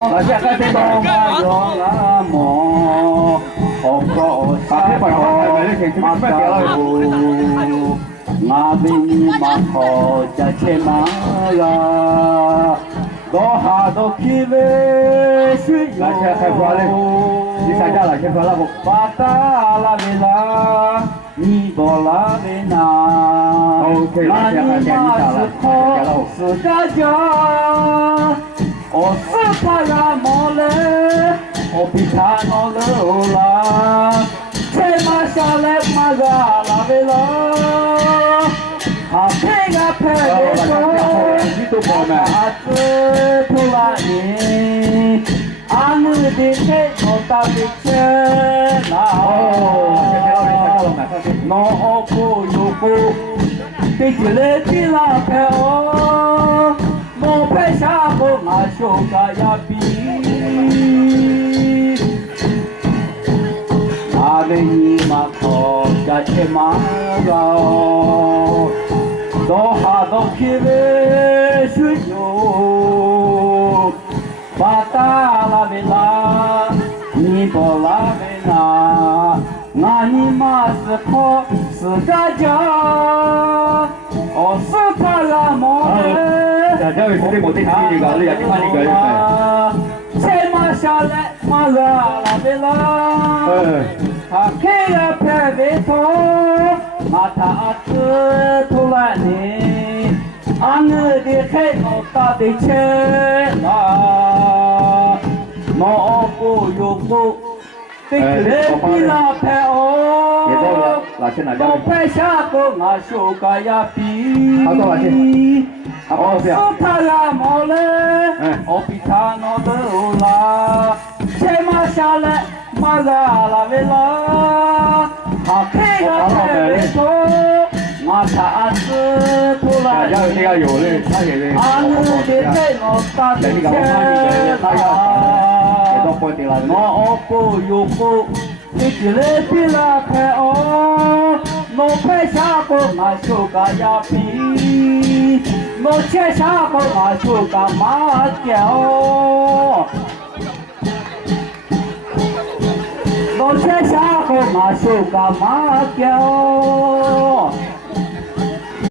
那现在这个嘛有那么好高山嘛高，我比你嘛好加钱嘛呀，多哈多气味水有。那现在开出来了，你参加了，先说了不？巴达拉维拉，尼泊拉维纳。OK，那现在你下了，参加了。是大家。我是他呀，莫嘞，我比他诺罗啦，才马下来马个拉贝啦，他配个配的多，他子出来呢，俺们的配我打的钱啦，我不有不，对起来的拉配哦。我拍下后我修个呀比，那个你嘛靠家去嘛个，多哈多去呗水哟，巴达拉维拉，尼泊拉维纳，那你嘛是靠是个家，我是他拉莫嘞。这位兄弟，我对你那个，你也看那个。才马下来，马拉拉贝拉。他开了拍背头，马他子出来呢，俺们的海老大的钱啦，我不有不，对来比拉拍哦。我拍下个我修个呀比。好多少钱？我是他呀毛嘞，我比他那都啦，才马下来马拉维拉，他开个拍背头，我他子出来，俺们的在老大的钱啦，我不有不，你起来比拉开哦，我拍下个我修个呀比。我接下个我就干嘛掉？我接下个我就干嘛掉？